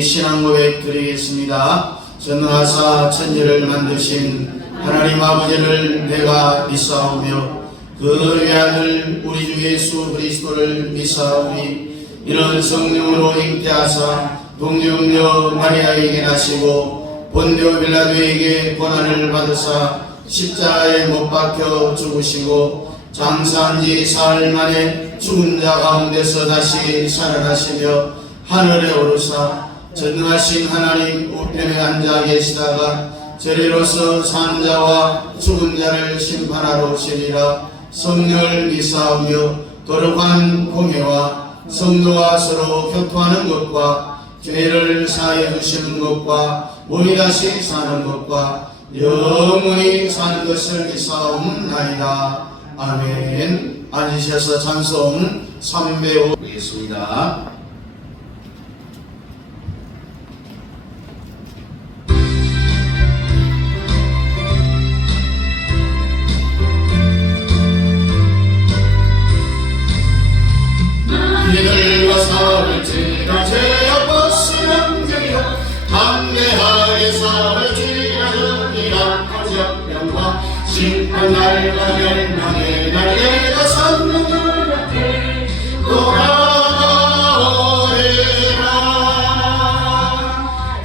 신앙 고백 드리겠습니다. 전하사 천지를 만드신 하나님 아버지를 내가 믿사오며 그 외아들 우리 주 예수 그리스도를 믿사오니 이는 성령으로 잉태하사 동정녀 마리아에게 나시고 본디오 빌라도에게 고난을 받으사 십자가에 못 박혀 죽으시고 장사한 지 사흘 만에 죽은 자 가운데서 다시 살아나시며 하늘에 오르사 전능하신 하나님 우편에 앉아 계시다가 저리로서 산 자와 죽은 자를 심판하러 오시리라. 성령을 믿사오며 거룩한 공예와 성도와 서로 교통하는 것과 죄를 사하여 주시는 것과 몸이 다시 사는 것과 영원히 사는 것을 믿사옵나이다. 아멘. 앉으셔서 찬송 305 보겠습니다. 이들과 싸울지라 죄악 벗으면 되리라. 담대하게 싸울지라 거짓병과 심판날과 멸망의 날 내가 선물을 앞에 돌아오리라.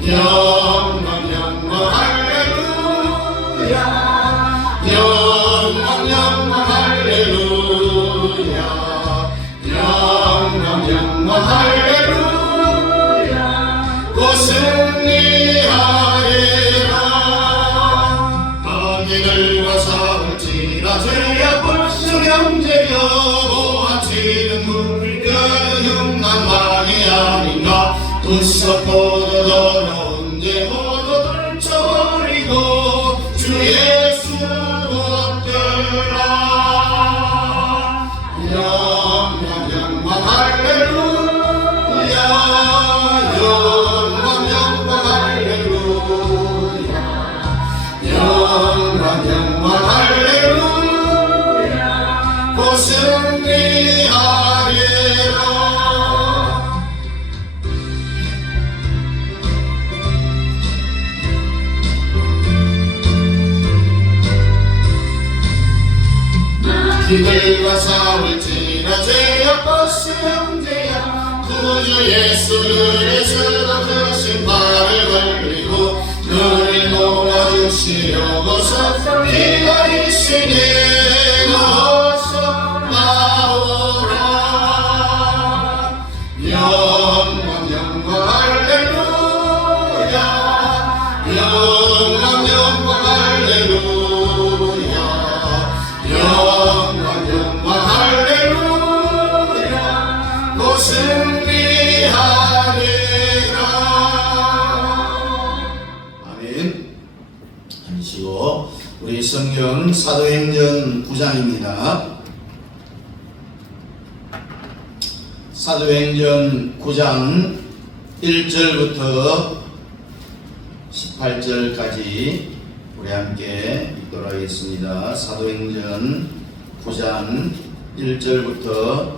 영광 영광 할렐루야. 영광 영광 할렐루야. 영광 할렐루야. 곧 승리하리라. 악인들과 싸울지라 죄악 불수령제여 모아치는 물결 낭만이 아닌가. 부석보도 더러운 죄 모두 떨쳐버리고 주 예수 얻더라. 할렐루야. 영광 영광 할렐루야. 영광 영광 할렐루야. 곧 승리하리라. 그들과 싸울지라 죄악 벗으면 죄야. 구주 예수를 예수로 그 신발을 걸리고 너를 놓아주시려고서 기다리시니 어서 나오라. 영광 영광 할렐루야. 영광 영광 할렐루야. 영광 영광 할렐루야. 곧 승리하리라. 아멘. 앉으시고 우리 성경 사도행전 9장입니다. 사도행전 9장 1절부터 18절까지 우리 함께 읽도록 하겠습니다. 사도행전 9장 1절부터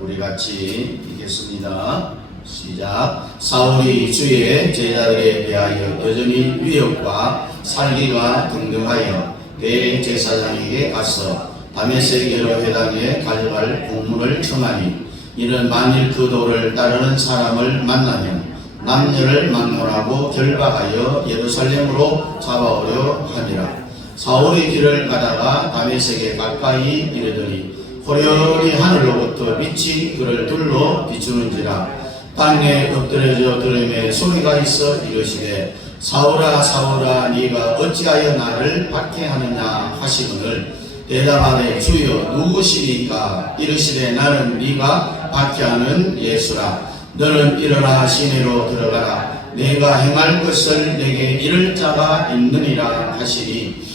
우리 같이 읽겠습니다. 시작. 사울이 주의 제자들에 대하여 여전히 위협과 살기가 등등하여 대제사장에게 가서 다메섹 여러 회당에 가져갈 공문을 청하니 이는 만일 그 도를 따르는 사람을 만나면 남녀를 막론하고 결박하여 예루살렘으로 잡아오려 하니라. 사울이 길을 가다가 다메섹에 가까이 이르더니 호련히 하늘로부터 빛이 그를 둘러 비추는지라. 땅에 엎드려져 들음에 소리가 있어 이르시되 사울아 사울아 네가 어찌하여 나를 박해하느냐 하시거늘 대답하되 주여 누구시니까. 이르시되 나는 네가 박해하는 예수라. 너는 일어나 시내로 들어가라. 내가 행할 것을 내게 이를 자가 있느니라 하시니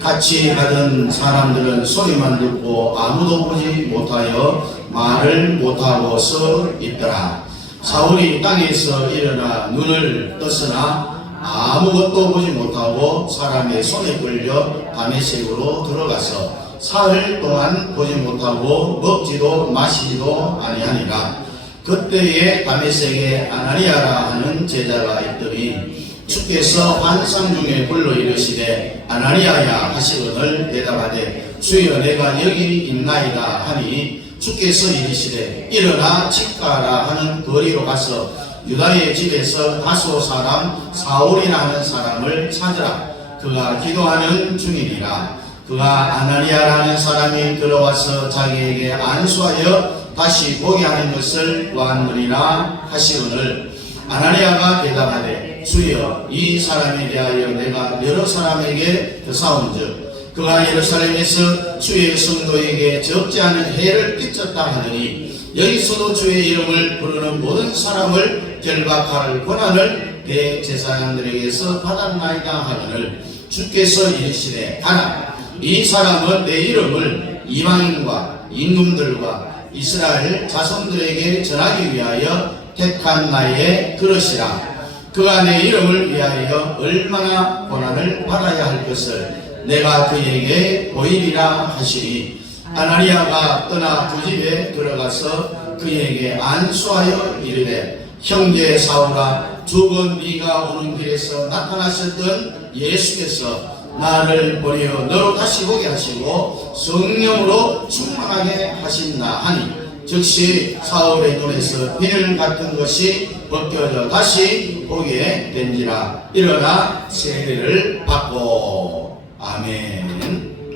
같이 가던 사람들은 소리만 듣고 아무도 보지 못하여 말을 못하고 서 있더라. 사울이 땅에서 일어나 눈을 떴으나 아무것도 보지 못하고 사람의 손에 끌려 다메섹으로 들어가서 사흘 동안 보지 못하고 먹지도 마시지도 아니하니라. 그때에 다메섹에 아나니아라 하는 제자가 있더니 주께서 환상 중에 불러 이르시되 아나니아야 하시거늘 대답하되 주여 내가 여기 있나이다 하니 주께서 이르시되 일어나 집가라 하는 거리로 가서 유다의 집에서 다소 사람 사울이나 하는 사람을 찾으라. 그가 기도하는 중이니라. 그가 아나니아라는 사람이 들어와서 자기에게 안수하여 다시 보게 하는 것을 보았느니라 하시거늘 아나니아가 대답하되 주여 이 사람에 대하여 내가 여러 사람에게 사온즉 그가 예루살렘에서 주의 성도에게 적지 않은 해를 끼쳤다 하더니 여기서도 주의 이름을 부르는 모든 사람을 결박할 권한을 대제사장들에게서 받았나이다 하거늘 주께서 이르시되 가라. 이 사람은 내 이름을 이방인과 임금들과 이스라엘 자손들에게 전하기 위하여 택한 나의 그릇이라. 그가 내 이름을 위하여 얼마나 고난을 받아야 할 것을 내가 그에게 보이리라 하시니 아나니아가 떠나 그 집에 들어가서 그에게 안수하여 이르되 형제 사울아 죽은 네가 오는 길에서 나타나셨던 예수께서 나를 보려 너로 다시 보게 하시고 성령으로 충만하게 하신다 하니 즉시 사울의 눈에서 비늘 같은 것이 벗겨져 다시 보게 된지라. 일어나 세례를 받고. 아멘.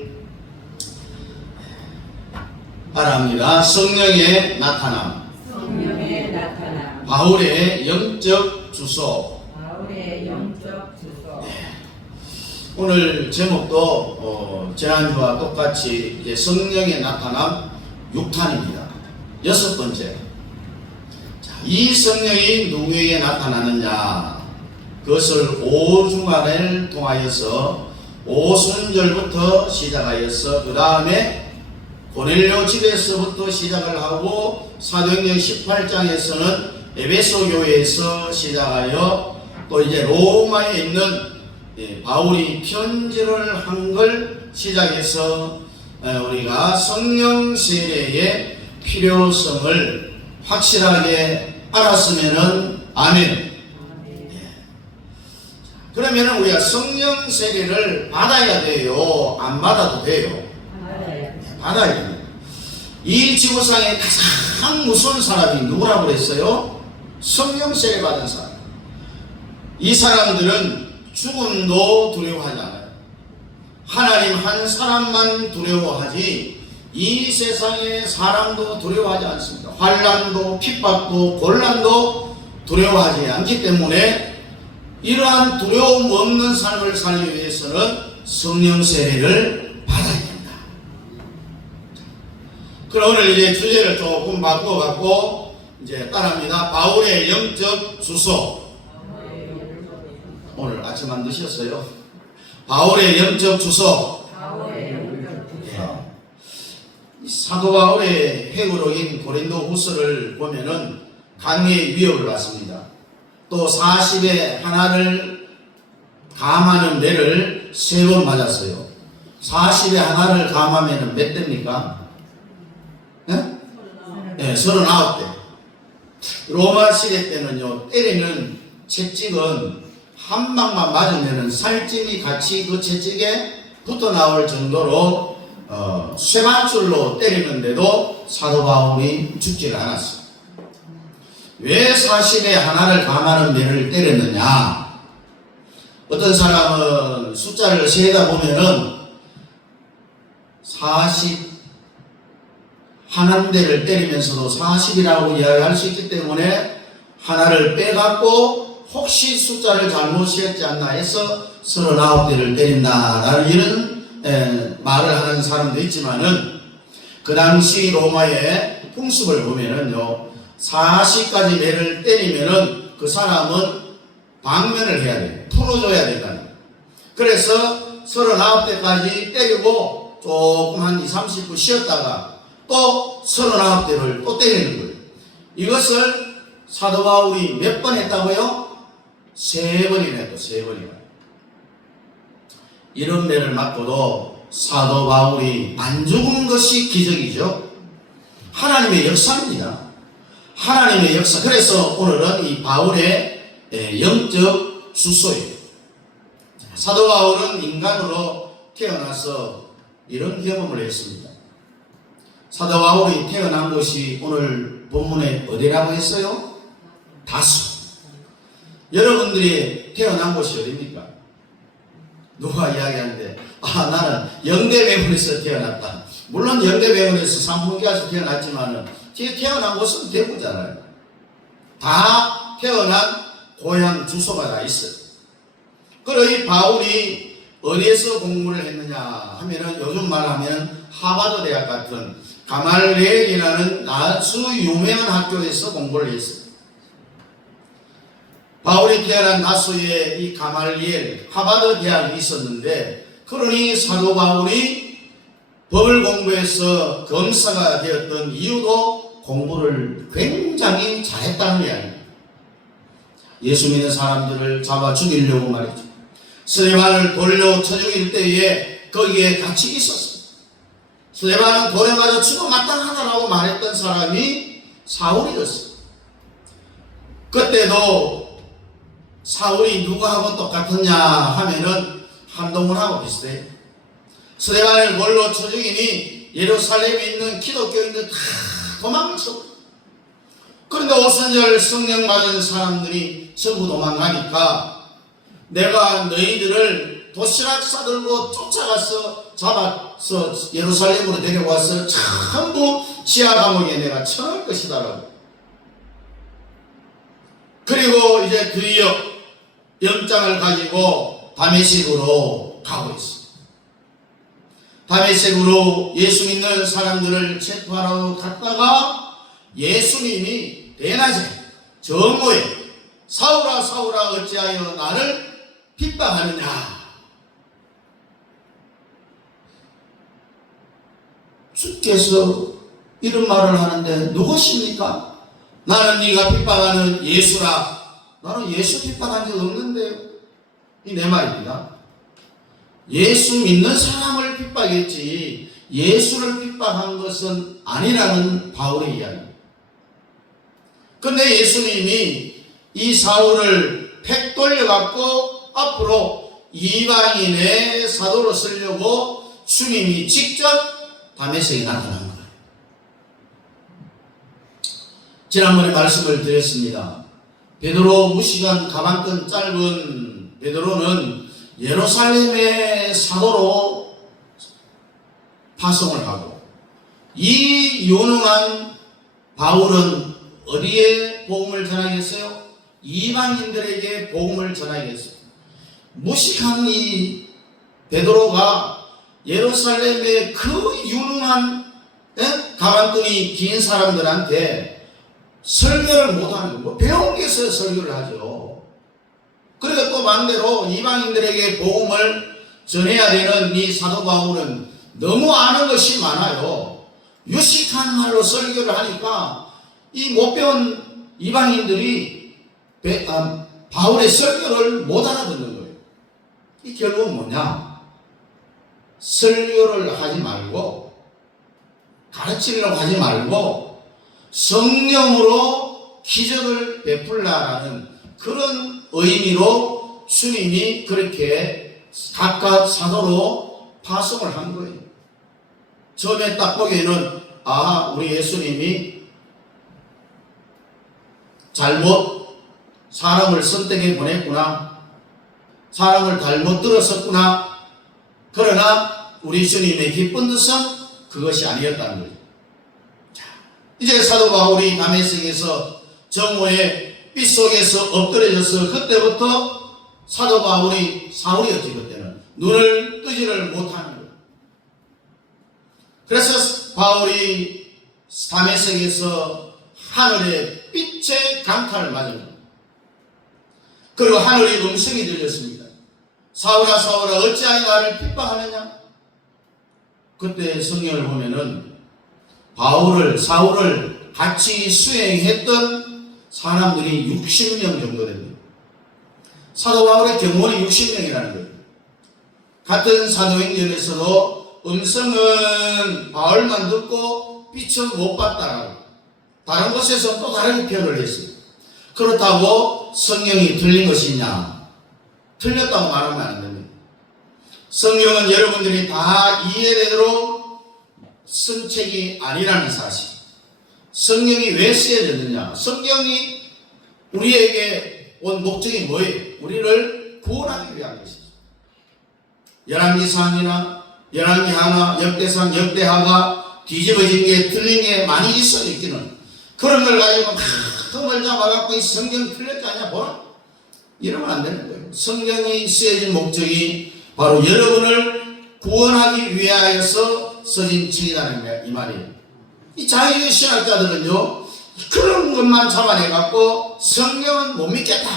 바랍니다. 성령의 나타남. 성령의 나타남. 바울의 영적 주소. 바울의 영적 주소. 오늘 제목도 지난주와 똑같이 이제 성령의 나타남 6탄입니다. 6번째. 이 성령이 누구에게 나타나느냐? 그것을 오주간을 통하여서 오순절부터 시작하여서 그 다음에 고넬료 집에서부터 시작을 하고 사도행전 18장에서는 에베소 교회에서 시작하여 또 이제 로마에 있는 바울이 편지를 한 걸 시작해서 우리가 성령 세례의 필요성을 확실하게 알았으면은 아멘. 그러면은 우리가 성령 세례를 받아야 돼요? 안 받아도 돼요? 받아야 됩니다. 이 지구상에 가장 무서운 사람이 누구라고 그랬어요? 성령 세례 받은 사람. 이 사람들은 죽음도 두려워하지 않아요. 하나님 한 사람만 두려워하지 이 세상에 사람도 두려워하지 않습니다. 환난도 핍박도 곤란도 두려워하지 않기 때문에 이러한 두려움 없는 삶을 살기 위해서는 성령 세례를 받아야 됩니다. 그럼 오늘 이제 주제를 조금 바꿔갖고 이제 따라합니다. 바울의 영적 주소. 오늘 아침 안 드셨어요? 바울의 영적 주소. 사도 바울의 회고록인 고린도 후서를 보면은 강의 위협을 받습니다. 또 40에 하나를 감하는 매를 3번 맞았어요. 40에 하나를 감하면 몇 대입니까? 네? 네, 39대. 로마 시대 때는요, 때리는 채찍은 한 방만 맞으면 살찜이 같이 그 채찍에 붙어 나올 정도로 쇠반줄로 때리는데도 사도 바울이 죽지를 않았어요. 왜 40에 하나를 감하는 매를 때렸느냐? 어떤 사람은 숫자를 세다 보면은 40 한 대를 때리면서도 40이라고 이야기할 수 있기 때문에 하나를 빼갖고 혹시 숫자를 잘못 세었지 않나 해서 39대를 때린다라는 이런 말을 하는 사람도 있지만은 그 당시 로마의 풍습을 보면은요 40까지 매를 때리면은 그 사람은 방면을 해야 돼요. 풀어줘야 된다는 거예요. 그래서 39대까지 때리고 조금 한 20-30분 쉬었다가 또 39대를 또 때리는 거예요. 이것을 사도 바울이 몇 번 했다고요? 3번이나 했고 3번이나. 이런 매를 맞고도 사도 바울이 안 죽은 것이 기적이죠. 하나님의 역사입니다. 하나님의 역사. 그래서 오늘은 이 바울의 영적 주소예요. 사도 바울은 인간으로 태어나서 이런 경험을 했습니다. 사도 바울이 태어난 곳이 오늘 본문에 어디라고 했어요? 다소. 여러분들이 태어난 곳이 어디입니까? 누가 이야기하는데 나는 영대병원에서 태어났다. 물론 영대병원에서 산부인과에서 태어났지만은 태어난 곳은 대구잖아요. 다 태어난 고향 주소가 다 있어요. 그리고 이 바울이 어디에서 공부를 했느냐 하면은 요즘 말하면 하버드 대학 같은 가말리엘이라는 아주 유명한 학교에서 공부를 했어요. 바울이 태어난 다소에 이 가말리엘 하버드 대학이 있었는데, 그러니 사도 바울이 법을 공부해서 검사가 되었던 이유도 공부를 굉장히 잘했다는 이야기입니다. 예수 믿는 사람들을 잡아 죽이려고 말이죠. 스데반을 돌려 쳐 죽일 때에 거기에 같이 있었어요. 스데반은 돌에 맞아 죽어 마땅하다라고 말했던 사람이 사울이었어요. 그때도 사울이 누구하고 똑같았냐 하면은 한동훈하고 비슷해요. 스데반을 돌로 쳐 죽이니 예루살렘에 있는 기독교인들 다 도망쳐. 그런데 오순절 성령 받은 사람들이 전부 도망가니까 내가 너희들을 도시락 싸들고 쫓아가서 잡아서 예루살렘으로 데려와서 전부 지하 감옥에 내가 쳐넣을 것이다라고. 그리고 이제 드디어 영장을 가지고 다메섹으로 가고 있습니다. 다메섹으로 예수 믿는 사람들을 체포하러 갔다가 예수님이 대낮에 정오에 사울아 사울아 어찌하여 나를 핍박하느냐. 주께서 이런 말을 하는데 누구십니까? 나는 네가 핍박하는 예수라. 나는 예수 핍박한 적 없는데요. 이 내 말입니다. 예수 믿는 사람을 핍박했지 예수를 핍박한 것은 아니라는 바울의 이야기입니다. 그런데 예수님이 이 사울을 팩 돌려갖고 앞으로 이방인의 사도로 쓰려고 주님이 직접 다메섹에 나타난 거예요. 지난번에 말씀을 드렸습니다. 베드로 무시간 가방끈 짧은 베드로는 예루살렘의 사도로 파송을 하고, 이 유능한 바울은 어디에 복음을 전하겠어요? 이방인들에게 복음을 전하겠어요. 무식한 이 베드로가 예루살렘의 그 유능한 가방끈이 긴 사람들한테 설교를 못하는 거, 배운 게 있어야 설교를 하죠. 그러니까 또 반대로 이방인들에게 복음을 전해야 되는 이 사도 바울은 너무 아는 것이 많아요. 유식한 말로 설교를 하니까 이 못 배운 이방인들이 바울의 설교를 못 알아듣는 거예요. 이 결국은 뭐냐? 설교를 하지 말고, 가르치려고 하지 말고 성령으로 기적을 베풀라라는 그런 의미로 주님이 그렇게 각각 사도로 파송을 한 거예요. 처음에 딱 보기에는 우리 예수님이 잘못 사람을 선택해 보냈구나, 사람을 잘못 들었었구나. 그러나 우리 주님의 기쁜 뜻은 그것이 아니었다는 거예요. 자, 이제 사도 바울이 다메섹에서 정오에 빛 속에서 엎드려져서 그때부터 사도 바울이 사울이었지. 그때는 눈을 뜨지를 못하는 거예요. 그래서 바울이 다메섹에서 하늘의 빛의 강탈을 맞은 거예요. 그리고 하늘의 음성이 들렸습니다. 사울아 사울아 어찌하여 나를 핍박하느냐. 그때 성경을 보면은 사울을 같이 수행했던 사람들이 60명 정도 됩니다. 사도 바울의 경호원이 60명이라는 거예요. 같은 사도행전에서도 음성은 바울만 듣고 빛은 못 봤다라고. 다른 곳에서 또 다르게 표현을 했어요. 그렇다고 성경이 틀린 것이냐? 틀렸다고 말하면 안 됩니다. 성경은 여러분들이 다 이해되도록 쓴 책이 아니라는 사실. 성경이 왜 쓰여졌느냐? 성경이 우리에게 온 목적이 뭐예요? 우리를 구원하기 위한 것이죠. 열왕기상이나 열왕기하나 역대상 역대하가 뒤집어진 게 틀린 게 많이 있어 있기는 그런 걸 가지고 막 흠을 잡아갖고 이 성경 틀렸지 않냐 뭐라? 이러면 안 되는 거예요. 성경이 쓰여진 목적이 바로 여러분을 구원하기 위하여서 써진 책이라는 이 말이에요. 이 자유주의 신학자들은요 그런 것만 잡아내갖고 성경은 못 믿겠다.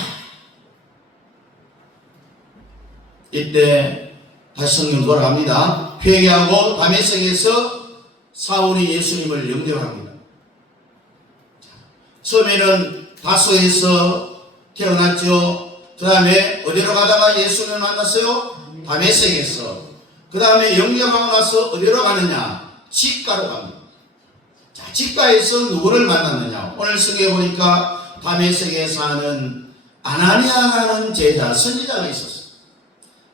이때 다시 성경 돌아갑니다. 회개하고 다메섹에서 사울이 예수님을 영접합니다. 처음에는 다소에서 태어났죠. 그 다음에 어디로 가다가 예수님을 만났어요? 다메섹에서. 그 다음에 영접하고 나서 어디로 가느냐? 직가로 갑니다. 자, 직가에서 누구를 만났느냐? 오늘 성경에 보니까 다메섹에 사는 아나니아라는 제자, 선지자가 있었어요.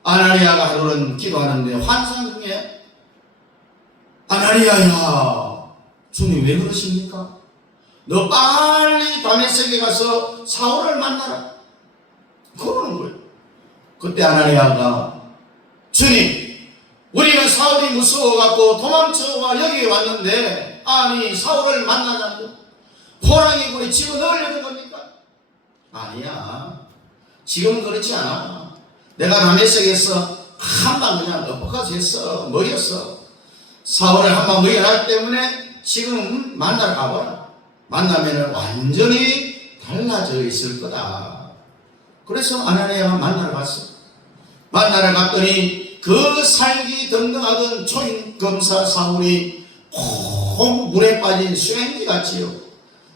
아나니아가 하루는 기도하는데 환상 중에 아나니아야, 주님 왜 그러십니까? 너 빨리 다메섹에 가서 사울을 만나라. 그러는 거예요. 그때 아나니아가 주님, 우리는 사울이 무서워갖고 도망쳐와 여기 왔는데 아니 사울을 만나자고 호랑이 굴에 집어넣으려는 겁니까? 아니야. 지금 그렇지 않아. 내가 다메섹에서 한방 그냥 엎어가서 했어. 먹였어. 사울을 한방 먹여놨기 때문에 지금 만나러 가봐라. 만나면 완전히 달라져 있을 거다. 그래서 아나니아가 만나러 갔어. 만나러 갔더니 그 살기 등등하던 초임 검사 사울이 콩 물에 빠진 수행기 같지요.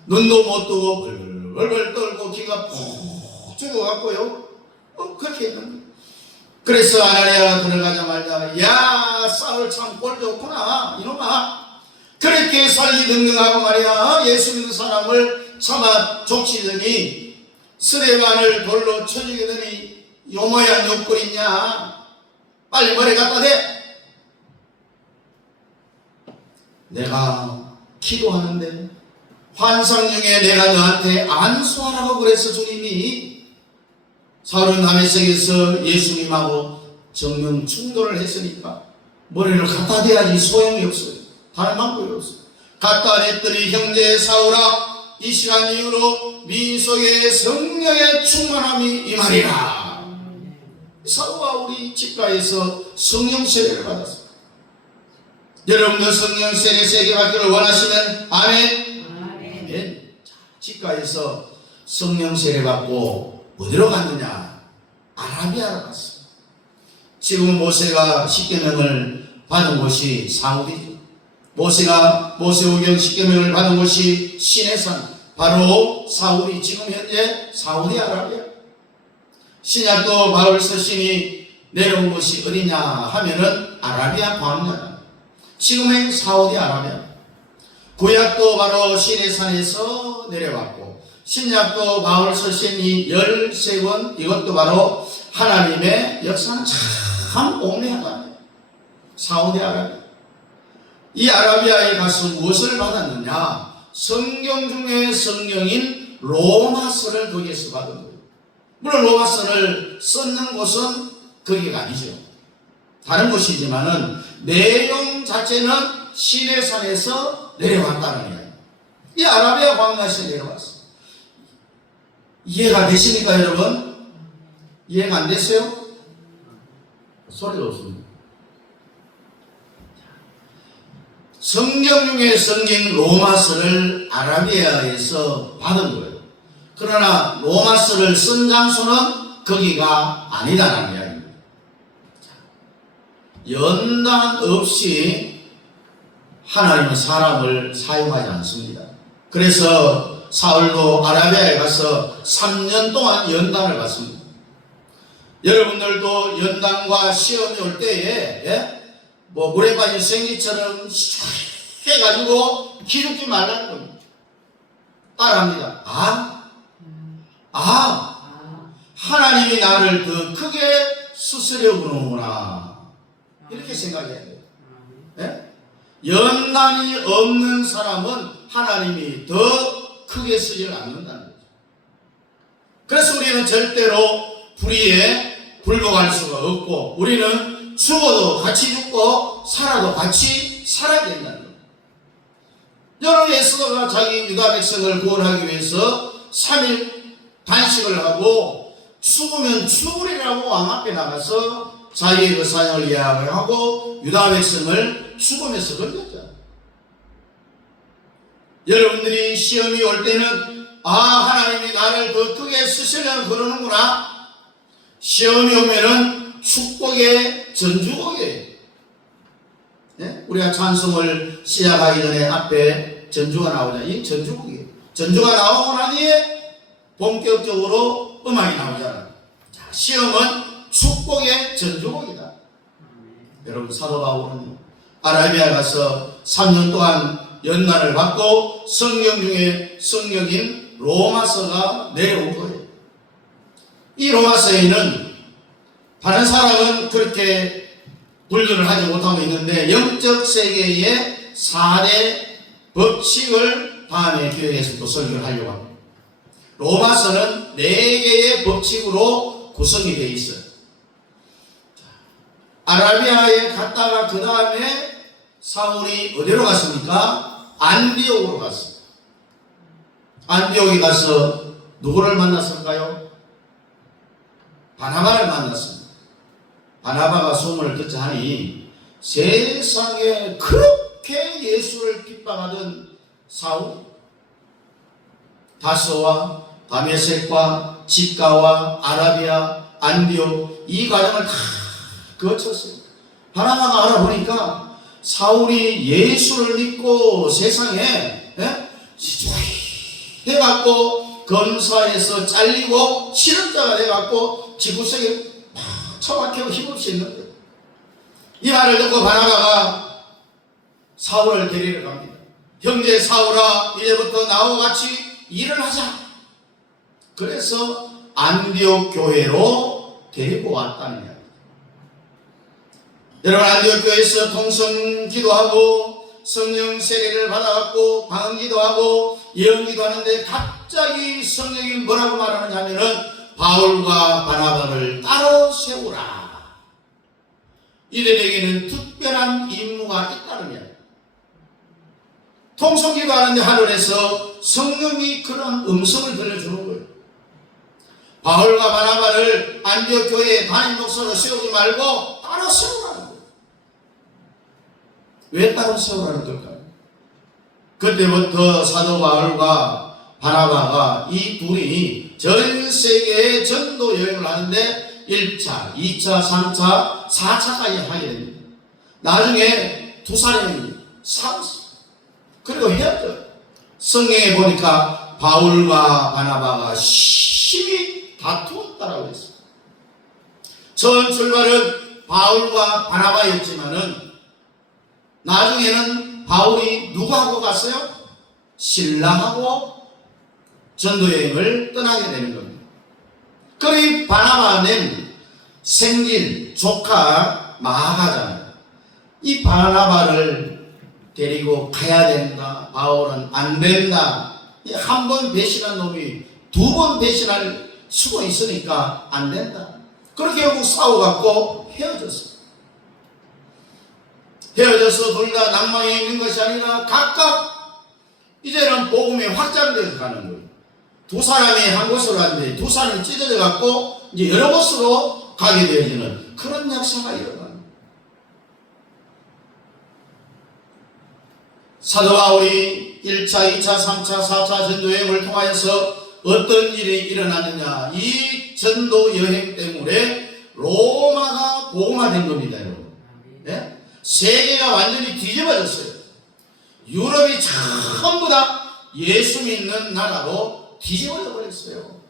눈도 못 뜨고 벌벌 떨고 기가 푹 죽어갖고요. 그렇게 했는데. 그래서 아나니아가 들어가자마자 야 사울 참 꼴 좋구나 이놈아. 그렇게 살기 등등하고 말이야 예수 믿는 사람을 참아 족치더니 스데반을 돌로 쳐 죽이더니 요 모양 욕거리냐. 빨리 머리 갖다 대. 내가 기도하는데 환상 중에 내가 너한테 안수하라고 그래서 주님이 사울은 다메섹에서 예수님하고 정면 충돌을 했으니까 머리를 갖다 대야지 소용이 없어요. 다른 방법이 없어요. 갖다 냈더니 형제 사울아 이 시간 이후로 민속의 성령의 충만함이 임하리라. 사울과 우리 집가에서 성령 세례를 받았어요. 여러분도 성령 세례 세계 받기를 원하시면 아멘. 아멘. 집가에서 성령 세례 받고 어디로 갔느냐? 아라비아로 갔어요. 지금 모세가 십계명을 받은 곳이 사우디죠. 모세가 모세오경 십계명을 받은 곳이 시내산 바로 사우디, 지금 현재 사우디아라비아. 신약도 바울 서신이 내려온 곳이 어디냐 하면은 아라비아 광야. 지금의 사우디아라비아. 구약도 바로 시내산에서 내려왔고 신약도 바울 서신이 13권 이것도 바로 하나님의 역사는 참 오묘하다. 사우디아라비아. 이 아라비아에 가서 무엇을 받았느냐? 성경 중에 성경인 로마서를 거기에서 받은 거예요. 물론 로마서를 썼는 곳은 거기가 아니죠. 다른 곳이지만은 내용 자체는 시내산에서 내려왔다는 거예요. 이 아라비아 광야에서 내려왔어. 이해가 되십니까, 여러분? 이해가 안 됐어요? 소리가 없습니다. 성경 중에 성경 로마서를 아라비아에서 받은 거예요. 그러나 로마서를 쓴 장소는 거기가 아니다라는 이야기입니다. 연단 없이 하나님은 사람을 사용하지 않습니다. 그래서 사울도 아라비아에 가서 3년 동안 연단을 받습니다. 여러분들도 연단과 시험이 올 때에 물에 빠진 생기처럼 해가지고 기죽지 말라는 겁니다. 따라합니다. 하나님이 나를 더 크게 쓰시려고 그러는구나. 이렇게 생각해야 돼요. 예? 연단이 없는 사람은 하나님이 더 크게 쓰지를 않는다는 거죠. 그래서 우리는 절대로 불의에 굴복할 수가 없고, 우리는 죽어도 같이 죽고 살아도 같이 살아야 된다는 거예요. 여러분, 에스더가 자기 유다 백성을 구원하기 위해서 3일 단식을 하고 죽으면 죽으리라고 왕 앞에 나가서 자기의 그 사냥을 예약을 하고 유다 백성을 죽음에서 건졌잖아요. 여러분들이 시험이 올 때는 하나님이 나를 더 크게 쓰시려고 그러는구나. 시험이 오면은 축복의 전주곡이에요. 네? 우리가 찬송을 시작하기 전에 앞에 전주가 나오잖아요. 이 전주곡이에요. 전주가 나오고 나니 본격적으로 음악이 나오잖아요. 자, 시험은 축복의 전주곡이다. 여러분, 사도 바울은 아라비아 가서 3년 동안 연단을 받고 성경 중에 성경인 로마서가 내려온 거예요. 이 로마서에는 다른 사람은 그렇게 분류를 하지 못하고 있는데, 영적 세계의 4대 법칙을 다음에 기회에서 또 설교를 하려고 합니다. 로마서는 4개의 법칙으로 구성이 되어 있어요. 아라비아에 갔다가 그 다음에 사울이 어디로 갔습니까? 안디옥으로 갔습니다. 안디옥에 가서 누구를 만났을까요? 바나바를 만났습니다. 바나바가 소문을 듣자 하니 세상에 그렇게 예수를 핍박하던 사울, 다소와 다메섹과 집가와 아라비아, 안디옥, 이 과정을 다 거쳤어요. 바나바가 알아보니까 사울이 예수를 믿고 세상에 해갖고 검사에서 잘리고 실험자가 돼갖고 지구석에 처박혀 힘없이 있는데, 이 말을 듣고 바나바가 사울을 데리러 갑니다. 형제 사울아, 이제부터 나와 같이 일을 하자. 그래서 안디옥 교회로 데리고 왔다는 이야기. 여러분, 안디옥 교회에서 통성 기도하고 성령 세례를 받아갖고 방언 기도하고 예언 기도하는데 갑자기 성령이 뭐라고 말하느냐 하면은 바울과 바나바를 따로 세우라. 이들에게는 특별한 임무가 있다는 이야기. 통성 기도하는데 하늘에서 성령이 그런 음성을 들려주는 거예요. 바울과 바나바를 안디옥 교회의 담임 목사로 세우지 말고 따로 세우라는 거예요. 왜 따로 세우라는 걸까요? 그때부터 사도 바울과 바나바가 이 둘이 전 세계에 전도 여행을 하는데 1차, 2차, 3차, 4차까지 하게 됩니다. 나중에 두 사람이 싸웠어요. 그리고 헤어져요. 성경에 보니까 바울과 바나바가 심히 다투었다라고 했습니다. 처음 출발은 바울과 바나바였지만은 나중에는 바울이 누구하고 갔어요? 신라하고 전도여행을 떠나게 되는 겁니다. 그리고 바나바는 생긴 조카 마가잖아요. 이 바나바를 데리고 가야 된다. 바울은 안 된다. 한 번 배신한 놈이 2번 배신할 수도 있으니까 안 된다. 그렇게 결국 싸워갖고 헤어졌어요. 헤어져서 둘 다 낭망에 있는 것이 아니라 각각 이제는 복음이 확장돼서 가는 거예요. 두 사람이 한 곳으로 갔는데 두 사람이 찢어져 갖고 이제 여러 곳으로 가게 되어지는 그런 역사가 일어나요. 사도 바울이 1차, 2차, 3차, 4차 전도여행을 통하여서 어떤 일이 일어났느냐, 이 전도 여행 때문에 로마가 복음화된 겁니다, 여러분. 네? 세계가 완전히 뒤집어졌어요. 유럽이 전부 다 예수 믿는 나라로 뒤집어져 버렸어요.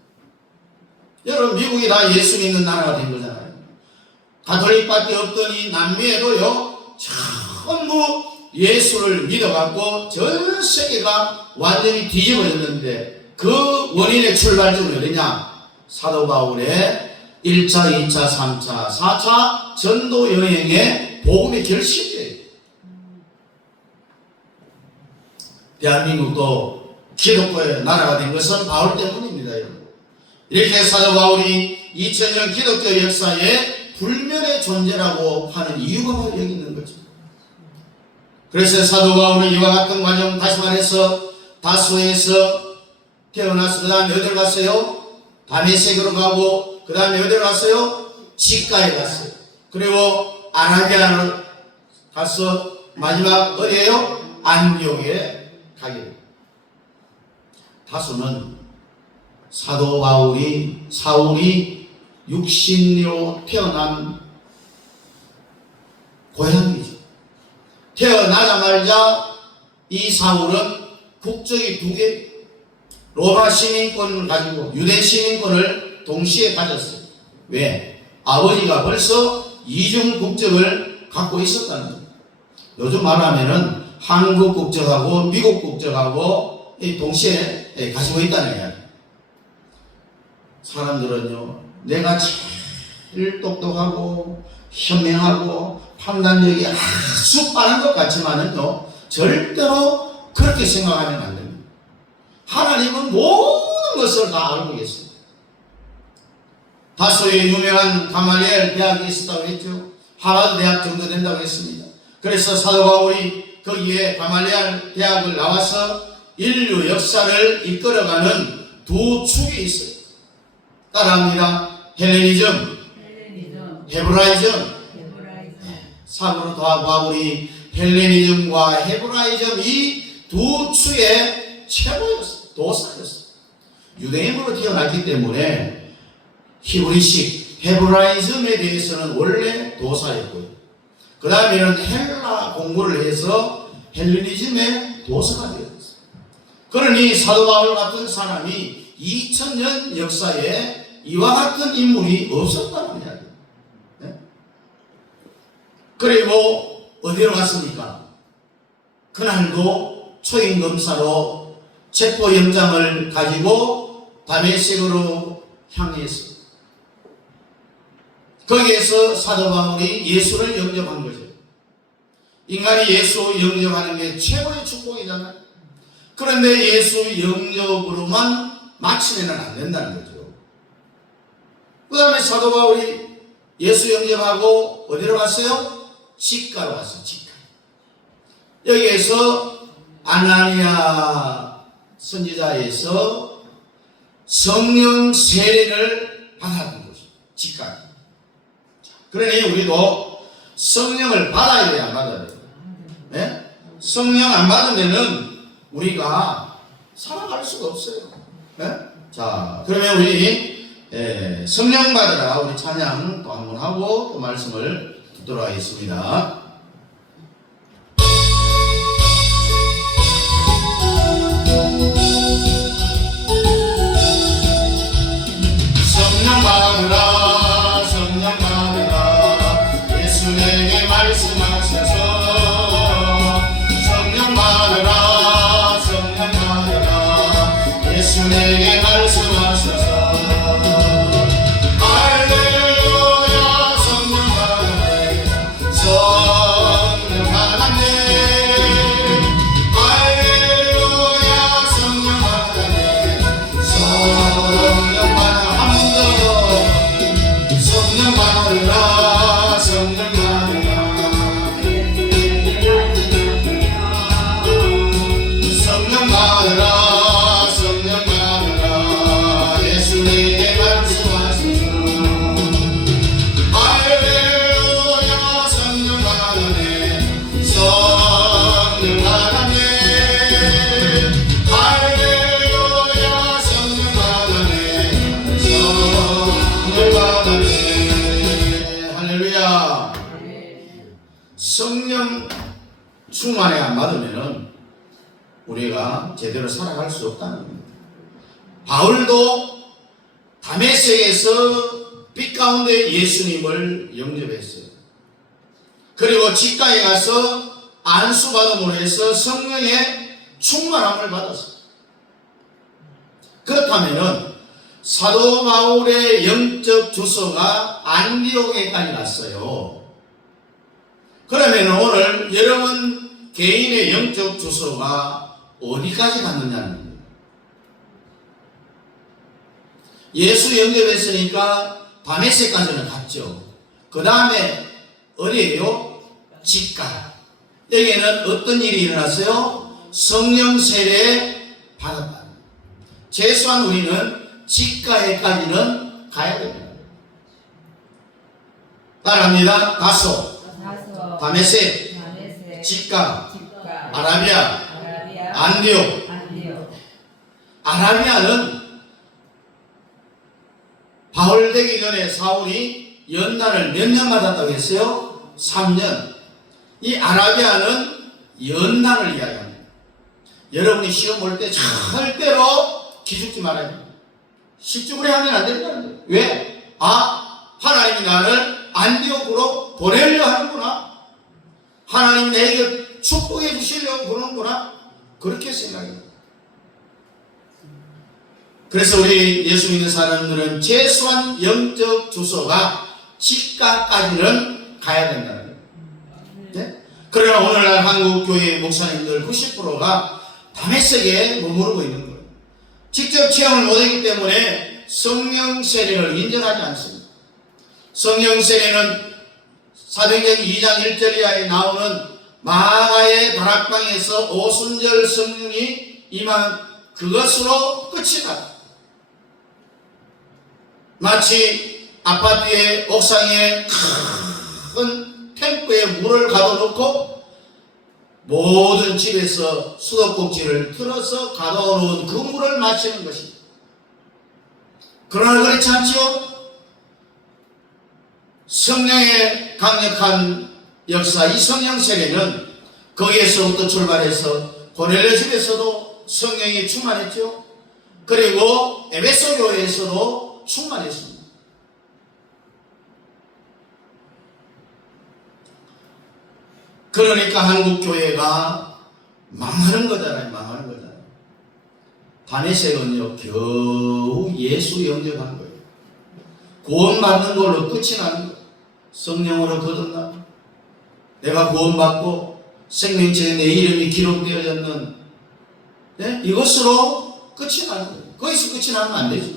여러분, 미국이 다 예수 믿는 나라가 된 거잖아요. 가톨릭밖에 없더니 남미에도요 전부 예수를 믿어갖고 전 세계가 완전히 뒤집어졌는데 그 원인의 출발점은 어디냐? 사도 바울의 1차, 2차, 3차, 4차 전도 여행의 복음의 결실이에요. 대한민국도 기독교의 나라가 된 것은 바울 때문입니다, 여러분. 이렇게 사도 바울이 2000년 기독교 역사에 불면의 존재라고 하는 이유가 여기 있는 거죠. 그래서 사도 바울은 이와 같은 과정, 다시 말해서 다소에서 태어나서 그 다음에 어디로 갔어요? 다메섹으로 가고 그 다음에 어디로 갔어요? 시가에 갔어요. 그리고 아라비아로 가서 마지막 어디에요? 안디옥에 가게 됩니다. 다소는 사도 사울이 육신으로 태어난 고향이죠. 태어나자마자 이 사울은 국적이 두 개, 로마 시민권을 가지고 유대 시민권을 동시에 가졌어요. 왜? 아버지가 벌써 이중 국적을 갖고 있었다는 거예요. 요즘 말하면은 한국 국적하고 미국 국적하고 동시에 가지고 있다는 이야기. 사람들은요, 내가 제일 똑똑하고 현명하고 판단력이 아주 빠른 것 같지만은요, 절대로 그렇게 생각하면 안 됩니다. 하나님은 모든 것을 다 알고 계십니다. 다소에 유명한 가말리엘 대학이 있었다고 했죠. 하버드 대학 정도 된다고 했습니다. 그래서 사도 바울이 거기에 가말리엘 대학을 나와서 인류 역사를 이끌어가는 두 축이 있어요. 따라합니다. 헬레니즘, 헤브라이즘. 사도로 바울이 헬레니즘과 헤브라이즘 이 두 축의 최고였어요. 도사였어요. 유대인으로 태어났기 때문에 히브리식 헤브라이즘에 대해서는 원래 도사였고요. 그 다음에는 헬라 공부를 해서 헬레니즘의 도사가 되었어요. 그러니 사도 바울 같은 사람이 2000년 역사에 이와 같은 인물이 없었다는 이야기예요. 네? 그리고 어디로 갔습니까? 그날도 초임검사로 체포영장을 가지고 다메섹으로 향했어요. 거기에서 사도 바울이 예수를 영접한 거죠. 인간이 예수 영접하는 게 최고의 축복이잖아요. 그런데 예수 영접으로만 마치면 안 된다는 거죠. 그 다음에 사도 바울이 예수 영접하고 어디로 갔어요? 직가로 갔어요. 직가. 여기에서 아나니아 선지자에서 성령 세례를 받았던 거죠. 직가. 그러니 우리도 성령을 받아야 돼요, 안 받아야 돼요? 네? 성령 안 받으면은 우리가 살아갈 수가 없어요. 네? 자, 그러면 우리 성령 받으라 우리 찬양 또 한번 하고 또 말씀을 듣도록 하겠습니다. 성령 받으라, 성령 받으라, 예수 내게 말씀하셔서 성령 받으라, 성령 받으라, 예수 내게 말씀하셔서 할렐루야 성령 받으네, 성령 받았네, 할렐루야 성령 받았네, 성령 받아 성령 받으라, 성령 받으라, 성령 받으라, 성령 받으라, 예수 내게 말씀하소서. 할렐루야 성령 받으네, 성령 받았네, 할렐루야 성령 받으네, 성령 받았네. 할렐루야. 성령 충만에 안 받으면은 우리가 제대로 살아갈 수 없다는 겁니다. 바울도 다메섹에서 빛 가운데 예수님을 영접했어요. 그리고 직가에 가서 안수받음으로 해서 성령의 충만함을 받았어요. 그렇다면 사도 바울의 영적 주소가 안디옥에까지 갔어요. 그러면 오늘 여러분 개인의 영적 주소가 어디까지 갔느냐는 거예요. 예수 영접했으니까 다메섹까지는 갔죠. 그 다음에 어디예요? 직가. 여기에는 어떤 일이 일어났어요? 성령 세례 받았다. 최소한 우리는 직가에까지는 가야 됩니다. 따라합니다. 다소, 다소, 다메섹, 다메섹, 직가, 직가, 아라비아, 아라비아, 안디옥. 안디옥. 아라비아는 바울 되기 전에 사울이 연단을 몇 년 받았다고 했어요? 3년. 이 아라비아는 연단을 이야기합니다. 여러분이 시험 볼 때 절대로 기죽지 말아야 됩니다. 십주구레 하면 안 된다는 거예요. 왜? 하나님이 나를 안디옥으로 보내려 하는구나. 하나님 내게 축복해 주시려고 그러는구나. 그렇게 생각해요. 그래서 우리 예수 믿는 사람들은 최소한 영적 주소가 직가까지는 가야 된다는 거예요. 네? 그러나 오늘날 한국 교회 목사님들 90%가 다메섹에 머무르고 있는 거예요. 직접 체험을 못했기 때문에 성령 세례를 인정하지 않습니다. 성령 세례는 사도행전 2장 1절 이하에 나오는 마가의 다락방에서 오순절 성령이 임한 그것으로 끝이 나. 마치 아파트의 옥상에 큰 탱크에 물을 가둬놓고 모든 집에서 수도꼭지를 틀어서 가둬놓은 그 물을 마시는 것입니다. 그러나 그렇지 않지요? 성령의 강력한 역사, 이 성령 세례는 거기에서부터 출발해서 고넬료 집에서도 성령이 충만했죠. 그리고 에베소 교회에서도 충만했습니다. 그러니까 한국 교회가 망하는 거잖아요. 망하는 거잖아요. 다메섹은요 겨우 예수 영접한 거예요. 구원받는 걸로 끝이 나는 거예요. 성령으로 거듭나 내가 구원받고 생명책에 내 이름이 기록되어졌는 네? 이것으로 끝이 나는 거예요. 거기서 끝이 나면 안 되죠.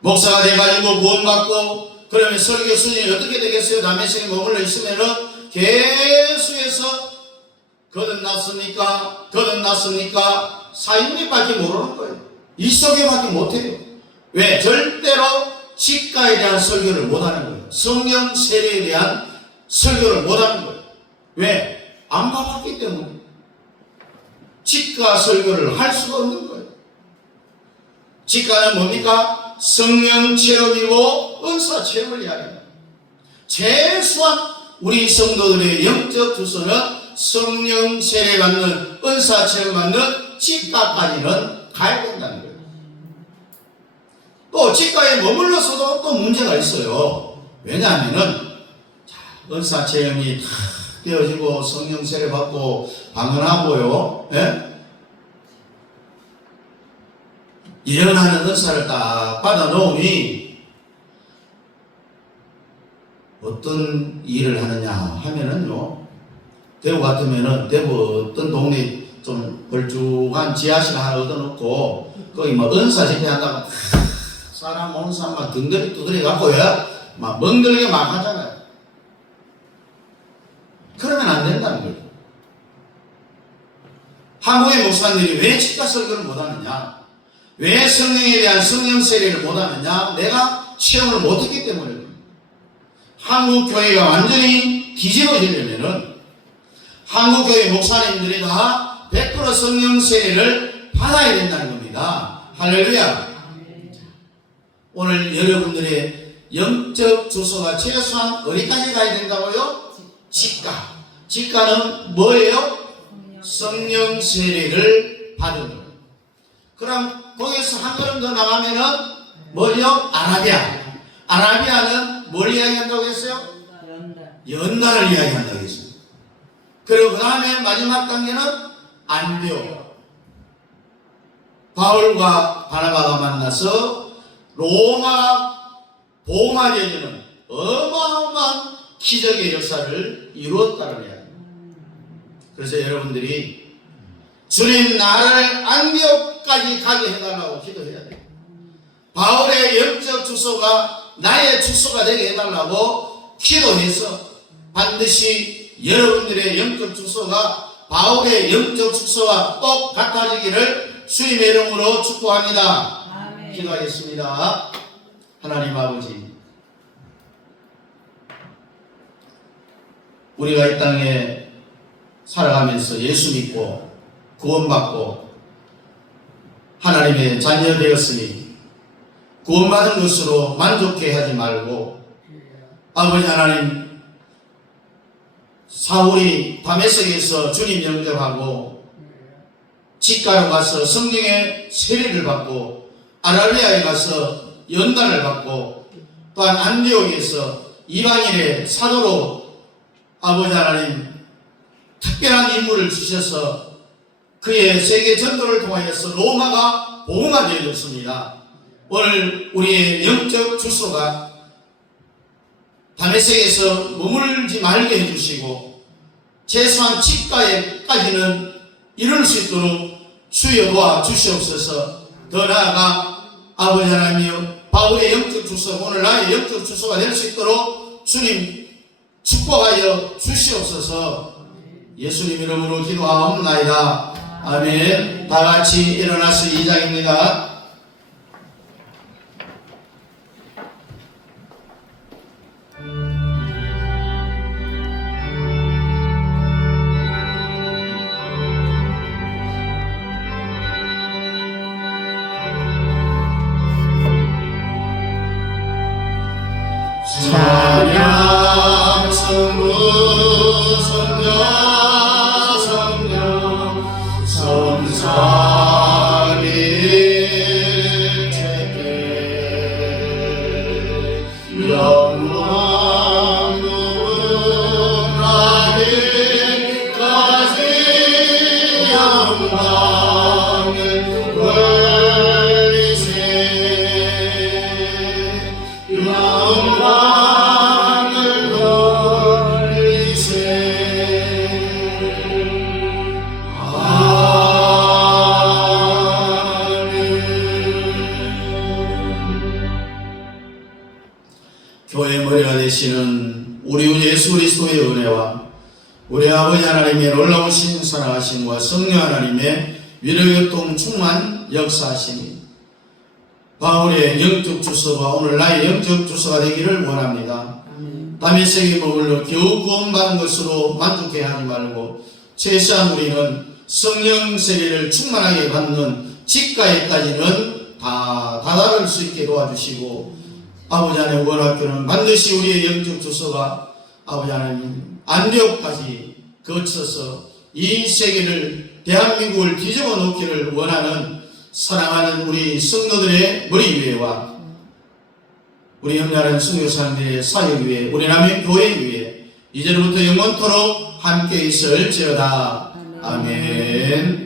목사가 돼가지고 구원받고 그러면 설교 수준이 어떻게 되겠어요? 다메섹에 머물러 있으면은 계속해서 거듭났습니까? 사유리밖에 모르는 거예요. 이소교밖에 못해요. 왜? 절대로 직가에 대한 설교를 못하는 거예요. 성령 세례에 대한 설교를 못하는 거예요. 왜? 안 봐봤기 때문에 직가 설교를 할 수가 없는 거예요. 직가는 뭡니까? 성령 체험이고 은사 체험을 이야기합니다. 최소한 우리 성도들의 영적 주소는 성령 세례 받는 은사 체험 받는 직가까지는 가야 된다는 거예요. 또 직가에 머물러서도 또 문제가 있어요. 왜냐하면은 은사 체험이 다 되어지고 성령 세례 받고 방언하고요. 예? 예언하는 은사를 딱 받아 놓으니 어떤 일을 하느냐 하면은요, 대구 같으면은 대구 어떤 동네 좀 걸쭉한 지하실 하나 얻어놓고 거기 뭐 은사 집회 한다고 사람 오는 사람 막 등들이 두드려 갖고요 막 멍들게 막 하잖아요. 그러면 안 된다는 거예요. 한국의 목사님들이 왜 직가 설교를 못하느냐, 왜 성령에 대한 성령 세례를 못하느냐, 내가 체험을 못했기 때문에. 한국 교회가 완전히 뒤집어지려면은 한국 교회 목사님들이 다 100% 성령 세례를 받아야 된다는 겁니다. 할렐루야. 오늘 여러분들의 영적 주소가 최소한 어디까지 가야 된다고요? 직가. 직가는 뭐예요? 성령 세례를 받은 거예요. 그럼 거기서 한 걸음 더 나가면은 뭐요? 아라비아. 아라비아는 뭘 이야기한다고 했어요? 연단을 이야기한다고 했어요. 그리고 그 다음에 마지막 단계는 안디옥. 바울과 바나바가 만나서 로마 복음화되어 주는 어마어마한 기적의 역사를 이루었다는 이야기. 그래서 여러분들이 주님 나를 안디옥까지 가게 해달라고 기도해야 돼요. 바울의 영적 주소가 나의 주소가 되게 해달라고 기도해서 반드시 여러분들의 영적 주소가 바울의 영적 주소와 똑같아지기를 주님의 이름으로 축복합니다. 아멘. 기도하겠습니다. 하나님 아버지, 우리가 이 땅에 살아가면서 예수 믿고 구원받고 하나님의 자녀 되었으니 구원받은 것으로 만족해 하지 말고 아버지 하나님, 사울이 다메섹에서 주님 영접하고 직가로 가서 성령의 세례를 받고 아라비아에 가서 연단을 받고 또한 안디옥에서 이방인의 사도로 아버지 하나님 특별한 인물을 주셔서 그의 세계 전도를 통하여서 로마가 복음화되어졌습니다. 오늘 우리의 영적 주소가 다메섹에서 머물지 말게 해주시고 최소한 직가에까지는 이룰 수 있도록 주여 도와주시옵소서. 더 나아가 아버지 하나님이여, 바울의 영적 주소, 오늘 나의 영적 주소가 될 수 있도록 주님 축복하여 주시옵소서. 예수님 이름으로 기도하옵나이다. 아멘. 다 같이 일어나서 2장입니다. 찬양 성부 성자 성령 성삼위일체께 영원 무궁하기까지 영광을 돌리세. 영광을 돌리세. 교회 머리가 되시는 우리 주 예수 그리스도의 은혜와 우리 아버지 하나님의 놀라우신 사랑하심과 성령 하나님의 위로교통 충만 역사하심이 바울의 영적 주소가 오늘 나의 영적 주소가 되기를 원합니다. 다메섹에 머물러 겨우 구원받은 것으로 만족해 하지 말고 최소한 우리는 성령 세례를 충만하게 받는 직가에까지는 다 다다를 수 있게 도와주시고 아버지 하나님 원학교는 반드시 우리의 영적 주소가 아버지 하나님 안디옥까지 거쳐서 이 세계를 대한민국을 뒤집어 놓기를 원하는 사랑하는 우리 성도들의 머리 위에와 우리 협력하는 선교사님들의 사역 위에 우리 남의 교회 위에 이제부터 영원토록 함께 있을지어다. 아멘.